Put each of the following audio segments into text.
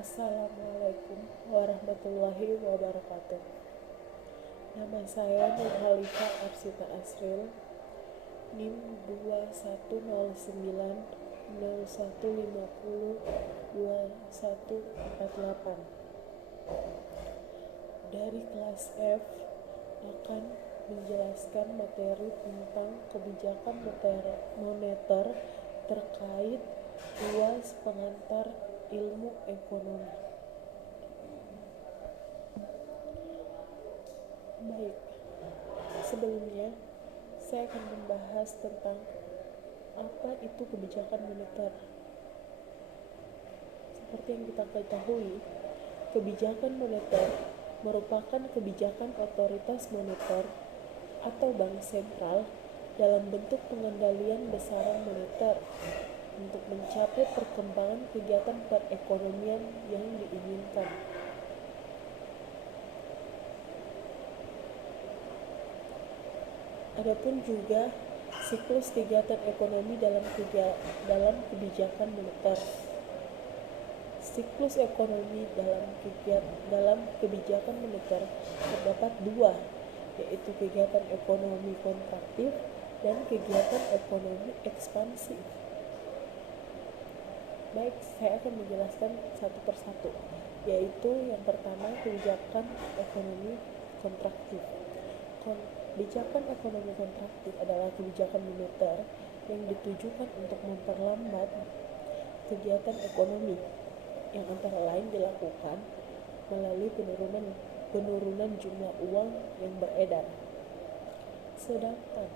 Assalamualaikum warahmatullahi wabarakatuh. Nama saya Nurhalika Arsita Asril, NIM 210901502148. Dari kelas F akan menjelaskan materi tentang kebijakan moneter terkait UAS pengantar ilmu ekonomi. Baik, sebelumnya saya akan membahas tentang apa itu kebijakan moneter. Seperti yang kita ketahui, kebijakan moneter merupakan kebijakan otoritas moneter atau bank sentral dalam bentuk pengendalian besaran moneter untuk mencapai perkembangan kegiatan perekonomian yang diinginkan. Adapun juga siklus kegiatan ekonomi dalam kebijakan moneter. Siklus ekonomi dalam kebijakan moneter terdapat dua, yaitu kegiatan ekonomi kontraktif dan kegiatan ekonomi ekspansif. Baik, saya akan menjelaskan satu persatu, yaitu yang pertama kebijakan ekonomi kontraktif. Kebijakan ekonomi kontraktif adalah kebijakan moneter yang ditujukan untuk memperlambat kegiatan ekonomi yang antara lain dilakukan melalui penurunan jumlah uang yang beredar. Sedangkan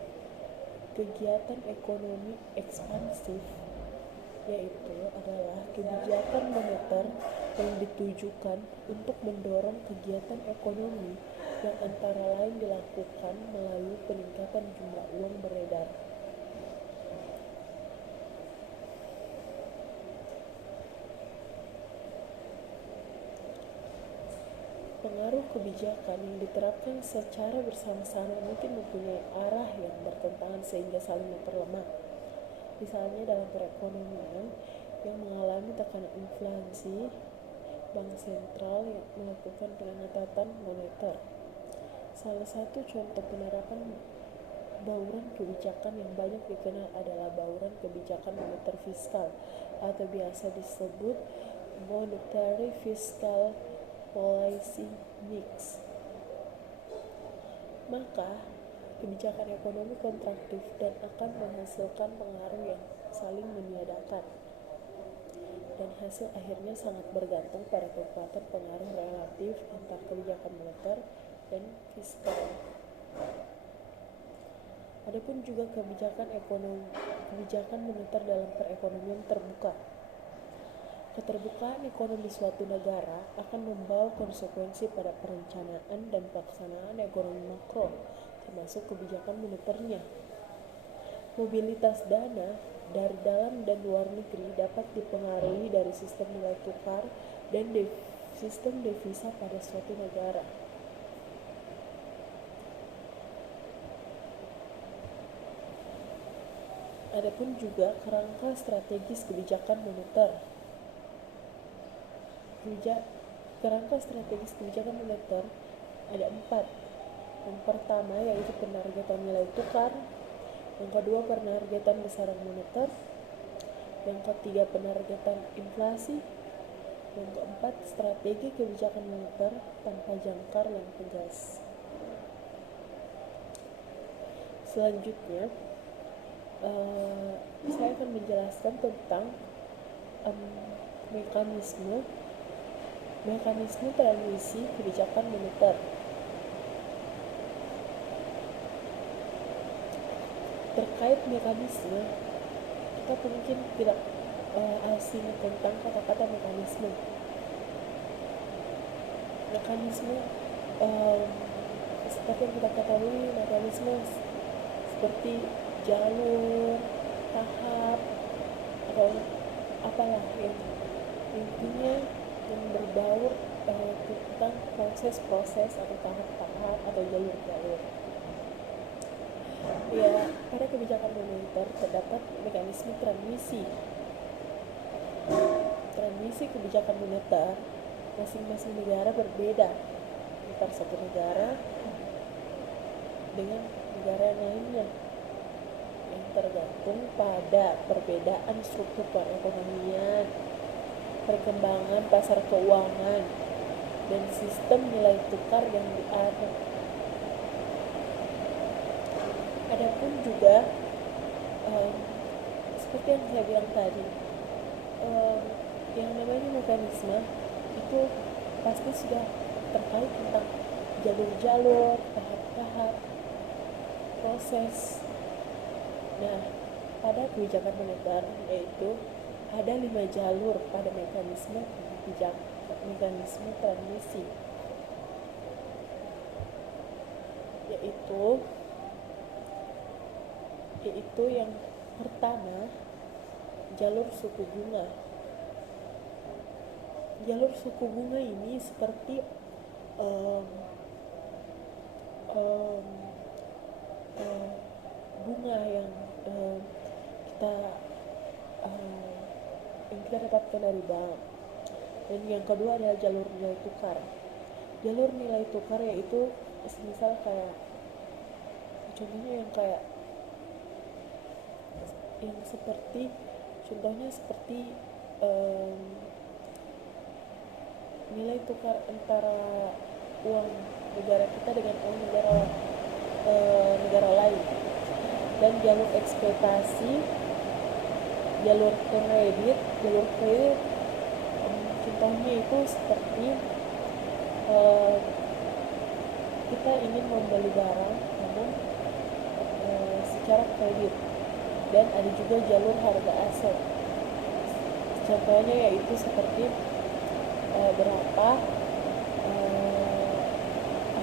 kegiatan ekonomi ekspansif yaitu adalah kebijakan moneter yang ditujukan untuk mendorong kegiatan ekonomi yang antara lain dilakukan melalui peningkatan jumlah uang beredar. Pengaruh kebijakan yang diterapkan secara bersama-sama mungkin mempunyai arah yang bertentangan sehingga saling memperlemah. Misalnya dalam perekonomian yang mengalami tekanan inflasi, bank sentral yang melakukan pengetatan moneter. Salah satu contoh penerapan bauran kebijakan yang banyak dikenal adalah bauran kebijakan moneter fiskal atau biasa disebut monetary fiscal policy mix. Maka kebijakan ekonomi kontraktif dan akan menghasilkan pengaruh yang saling meniadakan, dan hasil akhirnya sangat bergantung pada kekuatan pengaruh relatif antar kebijakan moneter dan fiskal. Adapun juga kebijakan moneter dalam perekonomian terbuka. Keterbukaan ekonomi suatu negara akan membawa konsekuensi pada perencanaan dan pelaksanaan ekonomi makro, termasuk kebijakan moneternya. Mobilitas dana dari dalam dan luar negeri dapat dipengaruhi dari sistem nilai tukar dan sistem devisa pada suatu negara. Adapun juga kerangka strategis kebijakan moneter. Kerangka strategis kebijakan moneter ada 4. Yang pertama yaitu penargetan nilai tukar, yang kedua penargetan besaran moneter, yang ketiga penargetan inflasi, yang keempat strategi kebijakan moneter tanpa jangkar yang tegas. Selanjutnya saya akan menjelaskan tentang mekanisme transmisi kebijakan moneter. Terkait mekanisme, kita mungkin tidak asing tentang kata-kata mekanisme. Seperti yang kita ketahui, mekanisme seperti jalur, tahap, atau apalah yang intinya yang berbaur tentang proses-proses atau tahap-tahap atau jalur-jalur. Ya, pada kebijakan moneter terdapat mekanisme transmisi transmisi kebijakan moneter masing-masing negara berbeda antara satu negara dengan negara yang lainnya, yang tergantung pada perbedaan struktur perekonomian, perkembangan pasar keuangan, dan sistem nilai tukar yang ada. Adapun juga seperti yang saya bilang tadi, yang namanya mekanisme itu pasti sudah terkait tentang jalur-jalur, tahap-tahap, proses. Nah, pada kebijakan moneter yaitu ada 5 jalur pada mekanisme transmisi, yaitu yang pertama, jalur suku bunga. Jalur suku bunga ini seperti bunga yang kita dapatkan dari bank. Dan yang kedua adalah jalur nilai tukar. Jalur nilai tukar yaitu misal kayak contohnya yang seperti nilai tukar antara uang negara kita dengan uang negara lain. Dan jalur ekspektasi, jalur kredit contohnya itu seperti kita ingin membeli barang namun secara kredit. Dan ada juga jalur harga aset, contohnya yaitu seperti berapa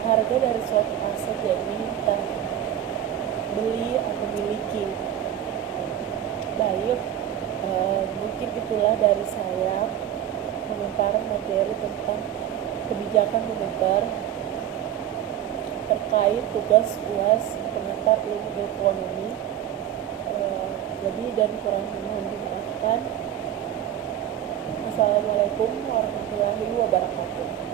harga dari suatu aset yang ingin kita beli atau miliki. Baik, mungkin itulah dari saya pemaparan materi tentang kebijakan moneter terkait tugas UAS pengantar ilmu ekonomi. Lebih dan kurangnya mohon dimaafkan. Assalamualaikum warahmatullahi wabarakatuh.